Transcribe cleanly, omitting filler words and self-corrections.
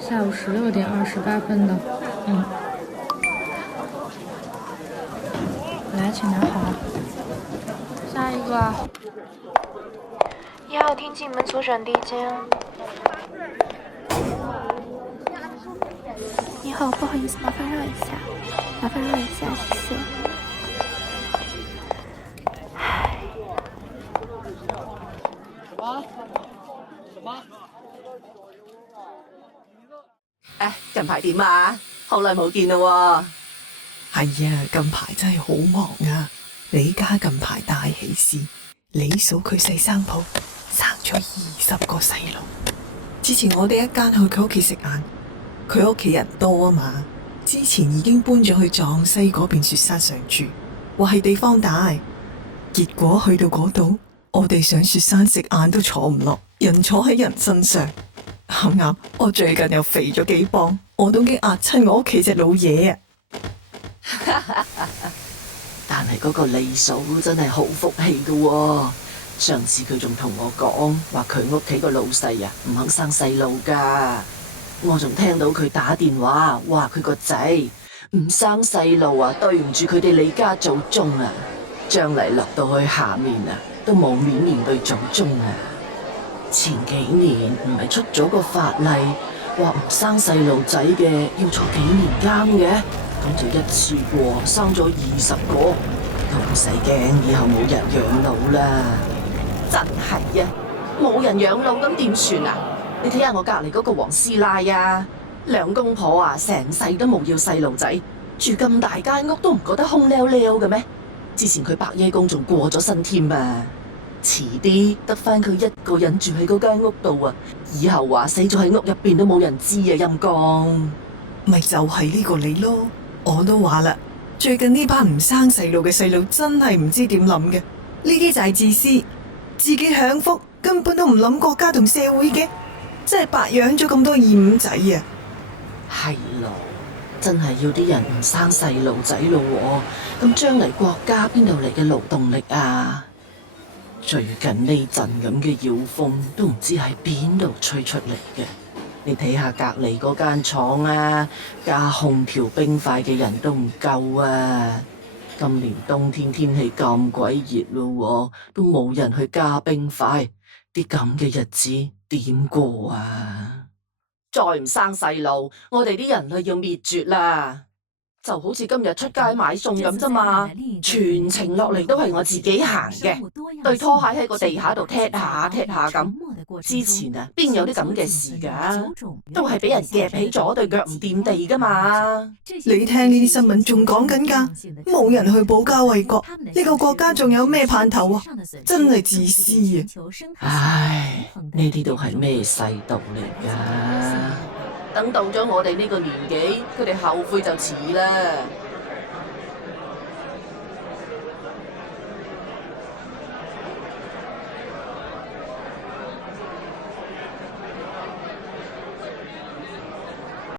下午16:28的。来，请拿好。下一个。1号厅进门左转第一间。你好，不好意思，麻烦让一下，谢谢。什麼？近排點啊？好耐冇見啦喎。係啊，近排真係好忙啊！李家近排大喜事，你數佢細生鋪生咗20個細路。之前我哋一間去佢屋企食晏，佢屋企人多啊嘛，之前已經搬咗去藏西嗰邊雪山上住，話係地方大。結果去到嗰度，我哋上雪山食晏都坐唔落，人坐喺人身上。啱啱我最近又肥咗幾磅，我都驚壓親我屋企隻老嘢啊！但係嗰個李嫂真係好福氣噶喎。上次佢仲同我講話佢屋企個老細啊唔肯生細路噶，我仲聽到佢打電話話佢個仔唔生細路啊，對唔住佢哋李家祖宗啊，將嚟落到去下面啊都冇面面對祖宗啊。前幾年唔係出咗個法例話唔生細路仔嘅要坐幾年監嘅，咁就一次過生咗20個，都唔使驚以後冇人養老啦。真係啊，冇人養老咁點算啊？你睇下我隔籬嗰個黃師奶啊，兩公婆啊成世都冇要細路仔，住咁大間屋都唔覺得空溜溜嘅咩？之前佢伯爺公仲過咗身添啊，遲啲得翻佢一個人住喺嗰間屋度啊，以後話死咗喺屋入邊都冇人知啊，陰公。咪就係呢個你咯，我都話啦，最近呢班唔生細路嘅細路真係唔知點諗嘅，呢啲就係自私，自己享福根本都唔諗國家同社會嘅，真係白養咗咁多二五仔啊！係咯，真係要啲人唔生細路仔咯喎，咁將嚟國家邊度嚟嘅勞動力啊？最近呢陣咁嘅妖風都唔知喺邊度吹出嚟嘅。你睇下隔籬嗰間廠啊，加空調冰塊嘅人都唔夠啊！今年冬天天氣咁鬼熱咯，都冇人去加冰塊，啲咁嘅日子點過啊？再唔生細路，我哋啲人類要滅絕啦！就好似今日出街買餸咁啫嘛，全程落嚟都係我自己行嘅，對拖鞋喺個地下度踢下踢下咁。之前啊，邊有啲咁嘅事噶？都係俾人夾起咗對腳唔掂地噶嘛。你聽呢啲新聞仲講緊噶，冇人去保家衛國，呢個國家仲有咩盼頭啊？真係自私啊！唉，呢啲都係咩世道嚟噶？等到咗我哋呢個年紀，佢哋後悔就遲啦。